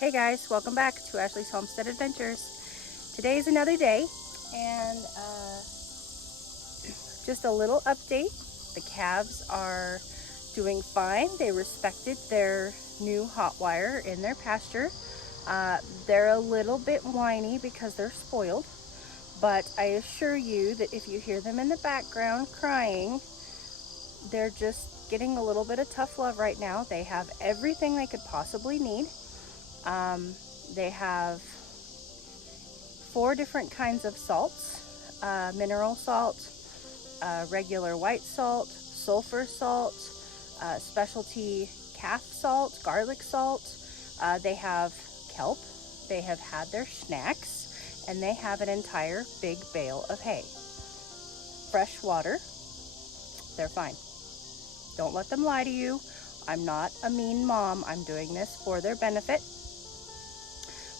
Hey guys, welcome back to Ashley's Homestead Adventures. Today is another day, and just a little update. The calves are doing fine. They respected their new hot wire in their pasture. They're a little bit whiny because they're spoiled, but I assure you that if you hear them in the background crying, they're just getting a little bit of tough love right now. They have everything they could possibly need. They have 4 different kinds of salts: mineral salt, regular white salt, sulfur salt, specialty calf salt, garlic salt. They have kelp. They have had their snacks, and they have an entire big bale of hay. Fresh water. They're fine. Don't let them lie to you. I'm not a mean mom. I'm doing this for their benefit.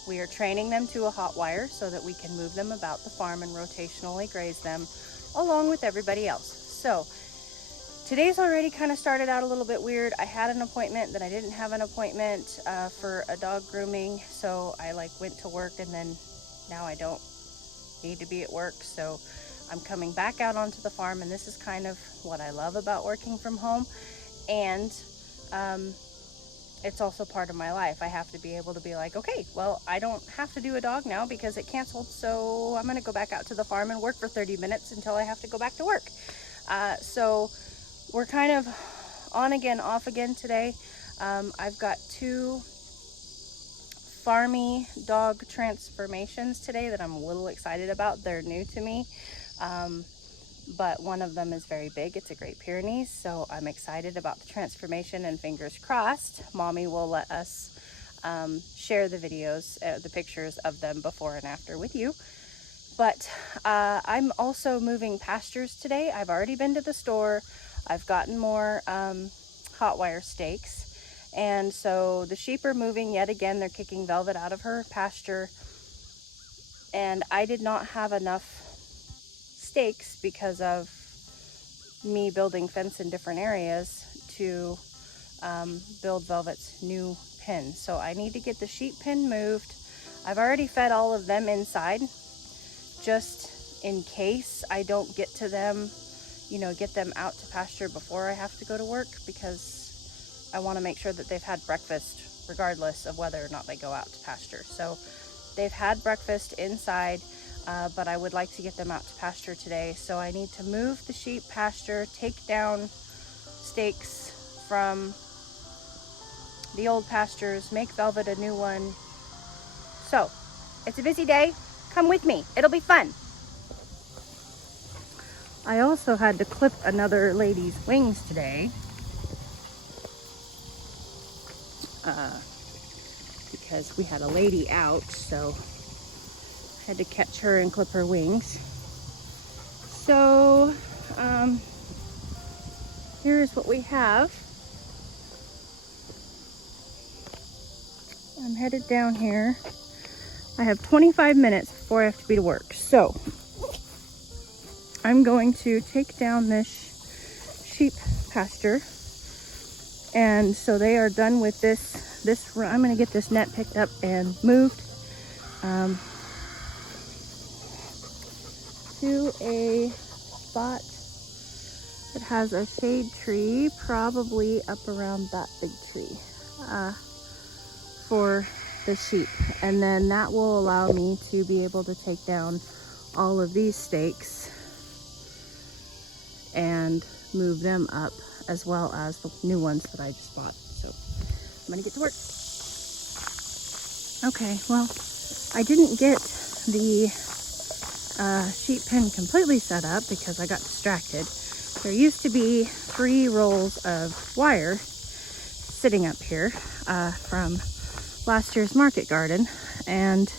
We are training them to a hot wire so that we can move them about the farm and rotationally graze them along with everybody else. So today's already kind of started out a little bit weird. I had an appointment, then I didn't have an appointment for a dog grooming, so I went to work, and then now I don't need to be at work, so I'm coming back out onto the farm, and this is kind of what I love about working from home. And it's also part of my life. I have to be able to be like, okay, well, I don't have to do a dog now because it canceled, so I'm gonna go back out to the farm and work for 30 minutes until I have to go back to work. So we're kind of on again, off again today. I've got 2 farmy dog transformations today that I'm a little excited about. They're new to me. But one of them is very big. It's a Great Pyrenees, so I'm excited about the transformation, and fingers crossed Mommy will let us share the videos, the pictures of them before and after with you. But I'm also moving pastures today. I've already been to the store. I've gotten more hot wire stakes, and so the sheep are moving yet again. They're kicking Velvet out of her pasture, and I did not have enough stakes because of me building fence in different areas to build Velvet's new pen. So I need to get the sheep pen moved. I've already fed all of them inside, just in case I don't get to them, get them out to pasture before I have to go to work, because I want to make sure that they've had breakfast regardless of whether or not they go out to pasture. So they've had breakfast inside, but I would like to get them out to pasture today. So I need to move the sheep pasture, take down stakes from the old pastures, make Velvet a new one. So it's a busy day. Come with me. It'll be fun. I also had to clip another lady's wings today because we had a lady out, so I had to catch her and clip her wings. So here's what we have. I'm headed down here. I have 25 minutes before I have to be to work, so I'm going to take down this sheep pasture, and so they are done with this run. I'm going to get this net picked up and moved to a spot that has a shade tree, probably up around that big tree, for the sheep. And then that will allow me to be able to take down all of these stakes and move them up, as well as the new ones that I just bought. So I'm gonna get to work. Okay, well, I didn't get the sheep pen completely set up because I got distracted. There used to be 3 rolls of wire sitting up here from last year's market garden, and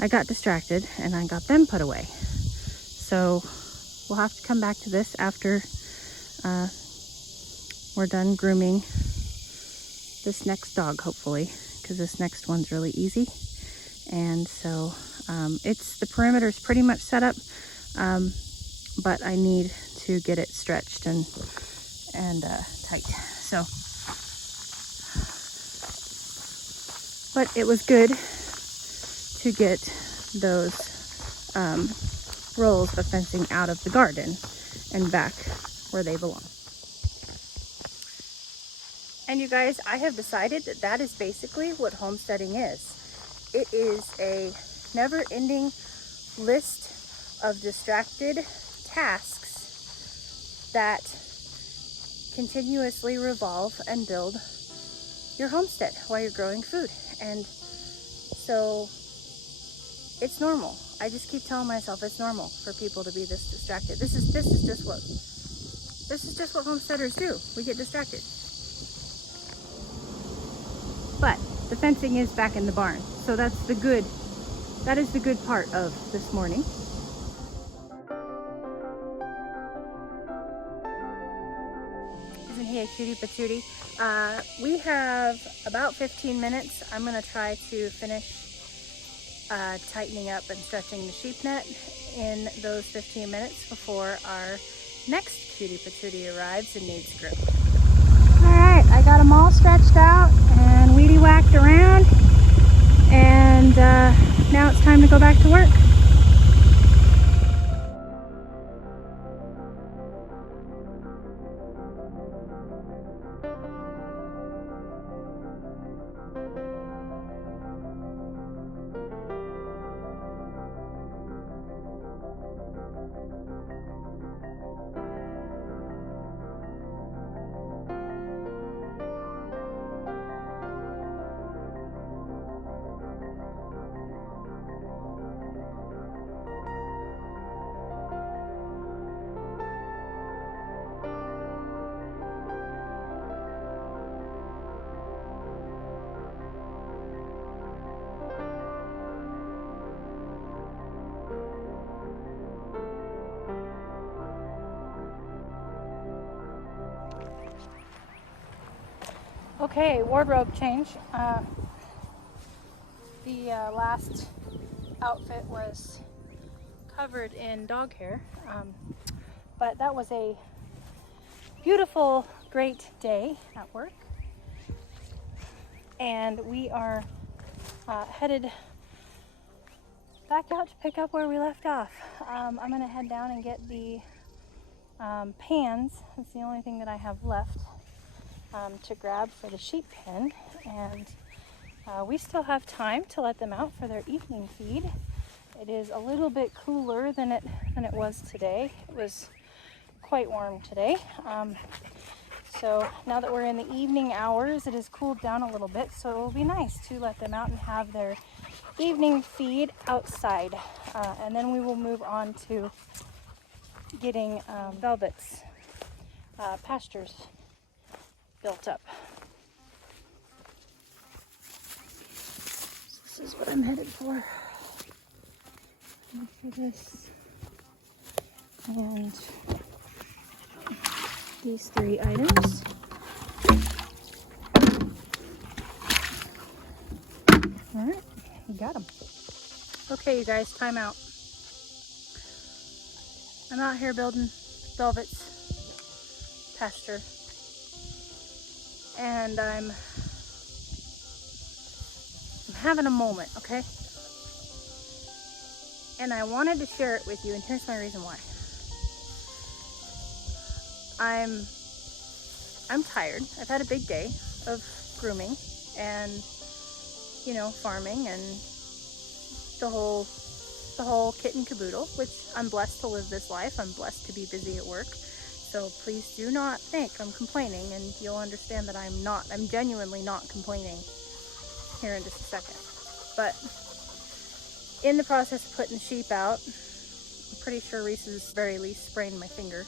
I got distracted and I got them put away. So we'll have to come back to this after we're done grooming this next dog, hopefully, because this next one's really easy. And so the perimeter's pretty much set up, but I need to get it stretched and tight. So, but it was good to get those rolls of fencing out of the garden and back where they belong. And you guys, I have decided that that is basically what homesteading is. It is a never-ending list of distracted tasks that continuously revolve and build your homestead while you're growing food. And so it's normal. I just keep telling myself it's normal for people to be this distracted. This is just what homesteaders do. We get distracted. But the fencing is back in the barn, so that is the good part of this morning. Isn't he a cutie patootie? We have about 15 minutes. I'm gonna try to finish tightening up and stretching the sheep net in those 15 minutes before our next cutie patootie arrives and needs grip. All right, I got them all stretched out and weedy whacked around, and now it's time to go back to work. Okay, wardrobe change. The last outfit was covered in dog hair, but that was a beautiful, great day at work, and we are headed back out to pick up where we left off. I'm gonna head down and get the pans. That's the only thing that I have left to grab for the sheep pen, and we still have time to let them out for their evening feed. It is a little bit cooler than it was today. It was quite warm today. So now that we're in the evening hours, it has cooled down a little bit, so it will be nice to let them out and have their evening feed outside. And then we will move on to getting Velvet's pastures built up. So this is what I'm headed for. For this and these 3 items. All right, we got them. Okay, you guys, time out. I'm out here building Velvet's pasture, and I'm having a moment, okay? And I wanted to share it with you, and here's my reason why. I'm tired. I've had a big day of grooming and, you know, farming and the whole kit and caboodle, which I'm blessed to live this life. I'm blessed to be busy at work. So please do not think I'm complaining, and you'll understand that I'm genuinely not complaining here in just a second. But in the process of putting the sheep out, I'm pretty sure Reese's very least sprained my finger.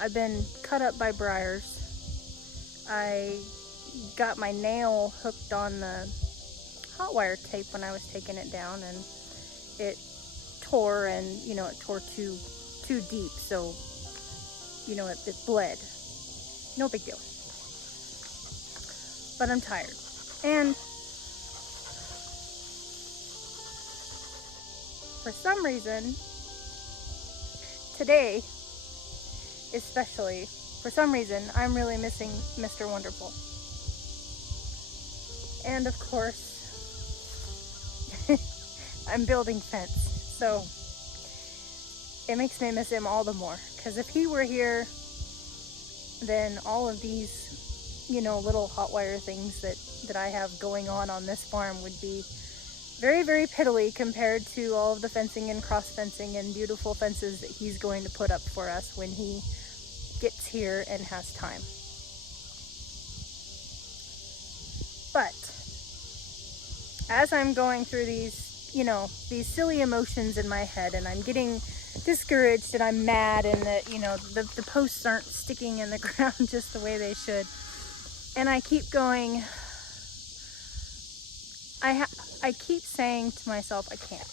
I've been cut up by briars. I got my nail hooked on the hot wire tape when I was taking it down, and it tore, and it tore too deep, so it bled. No big deal. But I'm tired. And for some reason, today, especially, for some reason, I'm really missing Mr. Wonderful. And of course, I'm building fence, so it makes me miss him all the more. Because if he were here, then all of these, little hot wire things that I have going on this farm would be very, very piddly compared to all of the fencing and cross fencing and beautiful fences that he's going to put up for us when he gets here and has time. But as I'm going through these silly emotions in my head, and I'm getting discouraged, and I'm mad, and that the posts aren't sticking in the ground just the way they should, and I keep going, I keep saying to myself, I can't.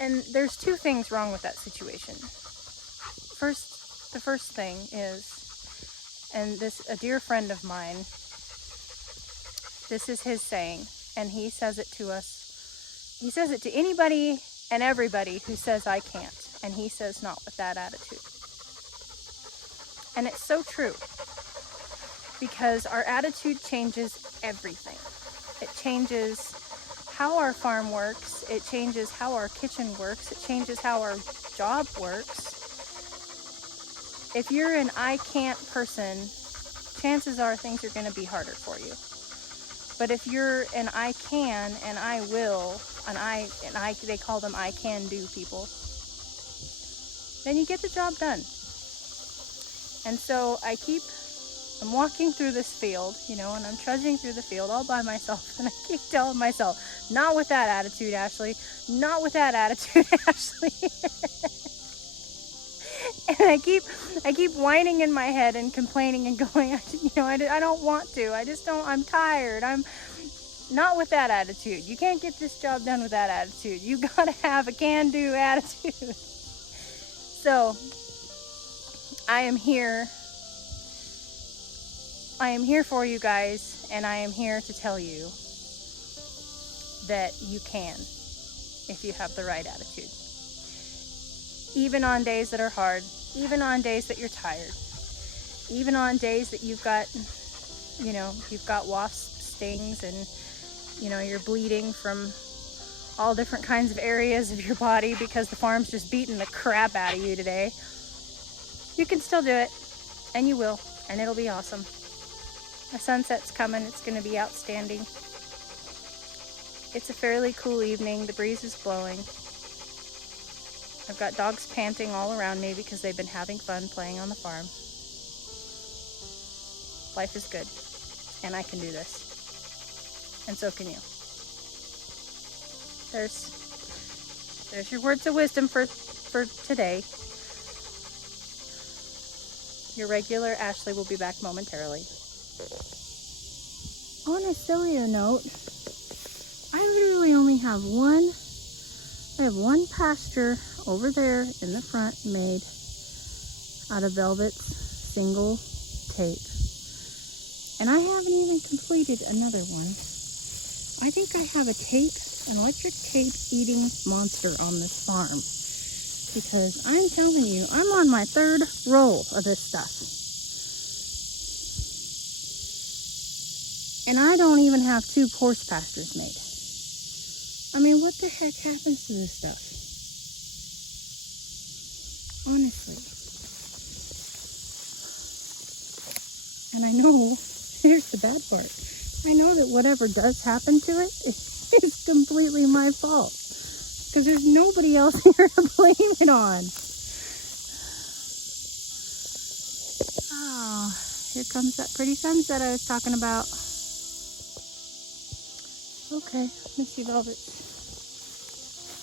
And there's two things wrong with that situation. The first thing is, and a dear friend of mine, this is his saying, and he says it to us. He says it to anybody and everybody who says I can't, and he says not with that attitude. And it's so true, because our attitude changes everything. It changes how our farm works. It changes how our kitchen works. It changes how our job works. If you're an I can't person, chances are things are going to be harder for you. But if you're an I can and I will, they call them I can do people, then you get the job done. And so I'm walking through this field, and I'm trudging through the field all by myself, and I keep telling myself, not with that attitude, Ashley, not with that attitude, Ashley. And I keep whining in my head and complaining and going, I don't want to, I'm tired, I'm not with that attitude. You can't get this job done with that attitude. You gotta have a can-do attitude. So, I am here for you guys, and I am here to tell you that you can, if you have the right attitude. Even on days that are hard, even on days that you're tired, even on days that you've got wasp stings, and you're bleeding from all different kinds of areas of your body because the farm's just beating the crap out of you today. You can still do it, and you will, and it'll be awesome. The sunset's coming. It's going to be outstanding. It's a fairly cool evening. The breeze is blowing. I've got dogs panting all around me because they've been having fun playing on the farm. Life is good, and I can do this, and so can you. There's your words of wisdom for today. Your regular Ashley will be back momentarily. On a sillier note, I literally only have one pasture over there in the front made out of Velvet's single tape. And I haven't even completed another one. I think I have an electric tape eating monster on this farm. Because I'm telling you, I'm on my third roll of this stuff. And I don't even have 2 horse pastures made. I mean, what the heck happens to this stuff? Honestly. And I know, here's the bad part. I know that whatever does happen to it is completely my fault. Because there's nobody else here to blame it on. Oh, here comes that pretty sunset I was talking about. Okay, let me see Velvet.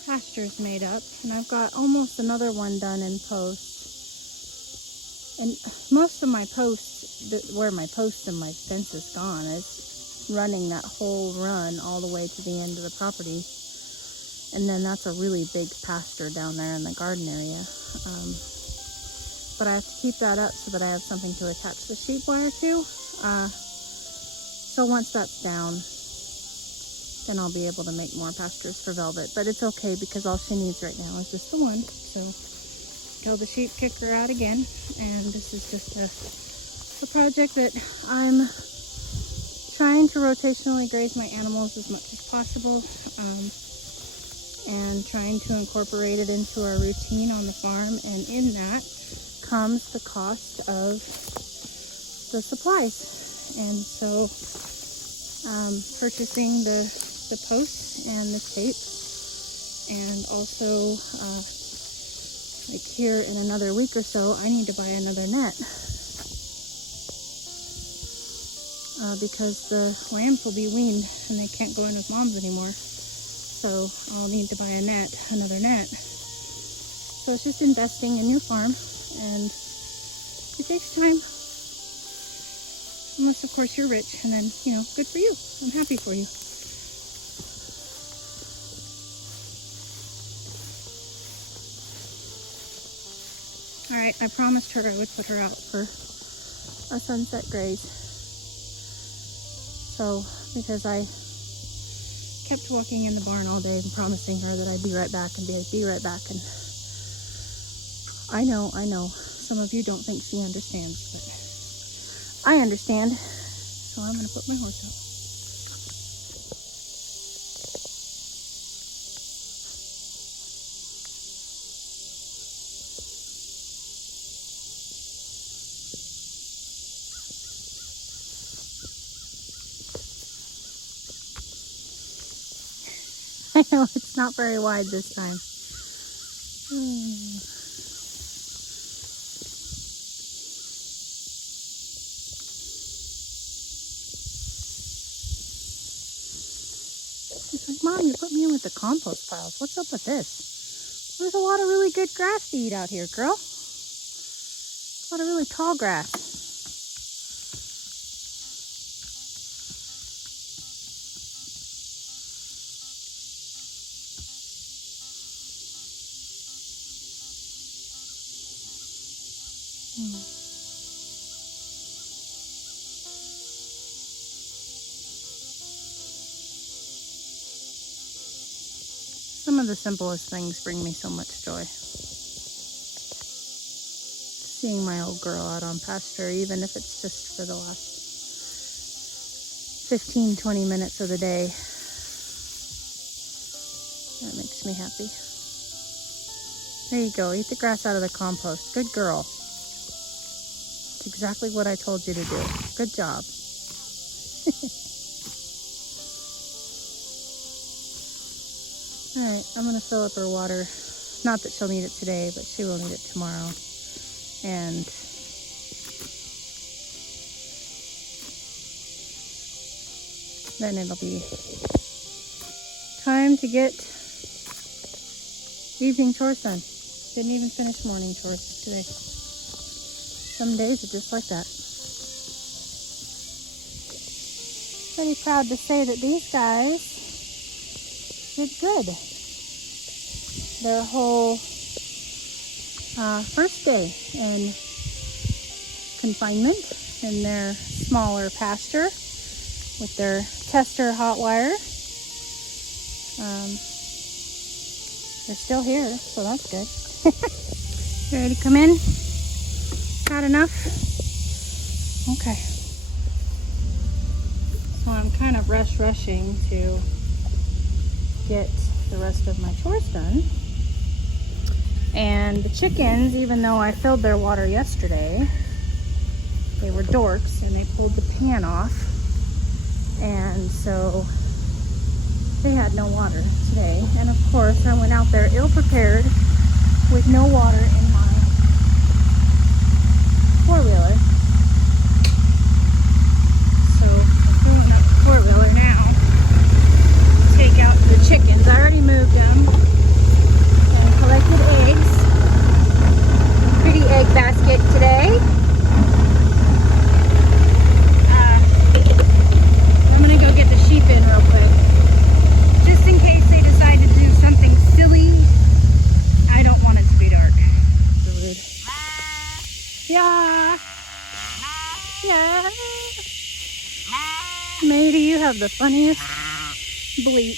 pastures made up, and I've got almost another one done in posts. And most of my posts, where my post and my fence is gone, is running that whole run all the way to the end of the property. And then that's a really big pasture down there in the garden area. But I have to keep that up so that I have something to attach the sheep wire to. So once that's down, then I'll be able to make more pastures for Velvet. But it's okay because all she needs right now is just the one. So tell the sheep kick her out again. And this is just a project that I'm trying to rotationally graze my animals as much as possible. And trying to incorporate it into our routine on the farm. And in that comes the cost of the supplies. And so purchasing the posts and the tapes, and also like here in another week or so I need to buy another net because the lambs will be weaned and they can't go in with moms anymore. So I'll need to buy another net. So it's just investing in your farm, and it takes time. Unless, of course, you're rich, and then, you know, good for you. I'm happy for you. All right, I promised her I would put her out for a sunset graze. So, because I kept walking in the barn all day and promising her that I'd be right back and be right back. And I know, some of you don't think she understands, but I understand. So I'm gonna put my horse out. I know it's not very wide this time. She's like, Mom, you put me in with the compost piles. What's up with this? There's a lot of really good grass to eat out here, girl. A lot of really tall grass. Some of the simplest things bring me so much joy. Seeing my old girl out on pasture, even if it's just for the last 15-20 minutes of the day, that makes me happy. There you go, eat the grass out of the compost. Good girl. It's exactly what I told you to do. Good job. Alright, I'm going to fill up her water. Not that she'll need it today, but she will need it tomorrow. And then it'll be time to get evening chores done. Didn't even finish morning chores today. Some days are just like that. Pretty proud to say that these guys did good. Their whole first day in confinement in their smaller pasture with their tester hot wire. They're still here, so that's good. You ready to come in? Got enough? Okay. So I'm kind of rushing to get the rest of my chores done. And the chickens, even though I filled their water yesterday, they were dorks and they pulled the pan off, and so they had no water today. And of course I went out there ill-prepared with no water in my four-wheeler. So I'm filling up the four-wheeler now. Take out the chickens. I already moved them. Matey, you have the funniest bleat.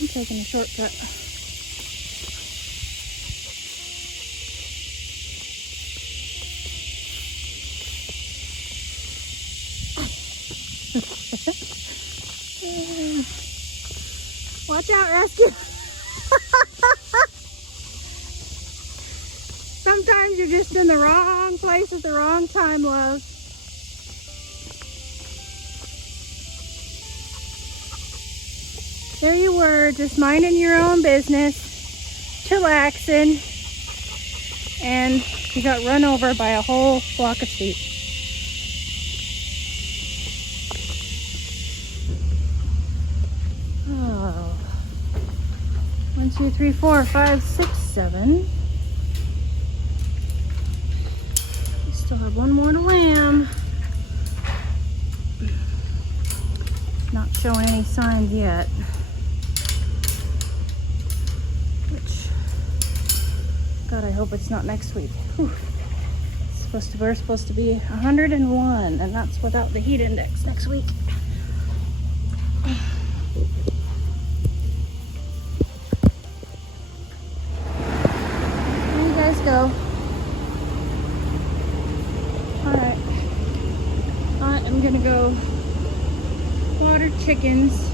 I'm taking a shortcut. Watch out, Rescue. Sometimes you're just in the wrong place at the wrong time, love. There you were, just minding your own business, chillaxing, and you got run over by a whole flock of sheep. Oh. 1, 2, 3, 4, 5, 6, 7. We still have one more to lamb. Not showing any signs yet. God, I hope it's not next week. Whew. We're supposed to be 101, and that's without the heat index next week. There you guys go. Alright. I am gonna go water chickens.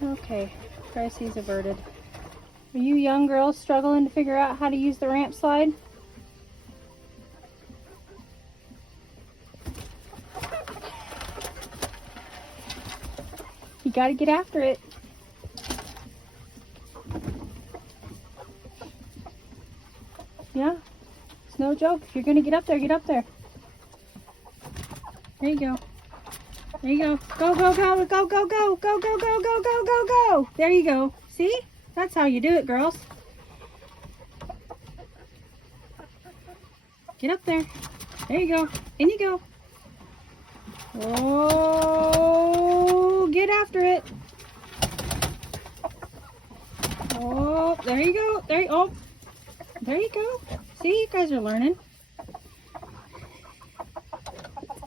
Okay, crises averted. Are you young girls struggling to figure out how to use the ramp slide? You gotta get after it. Yeah, it's no joke. If you're gonna get up there, get up there. There you go. There you go. Go, go, go, go, go, go, go, go, go, go, go, go, go. There you go. See? That's how you do it, girls. Get up there. There you go. In you go. Oh, get after it. Oh, there you go. There you, oh, there you go. See, you guys are learning.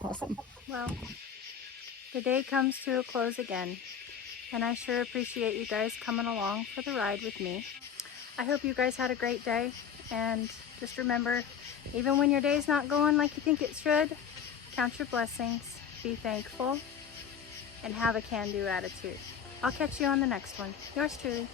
Awesome. Well, the day comes to a close again, and I sure appreciate you guys coming along for the ride with me. I hope you guys had a great day, and just remember, even when your day's not going like you think it should, count your blessings, be thankful, and have a can-do attitude. I'll catch you on the next one. Yours truly.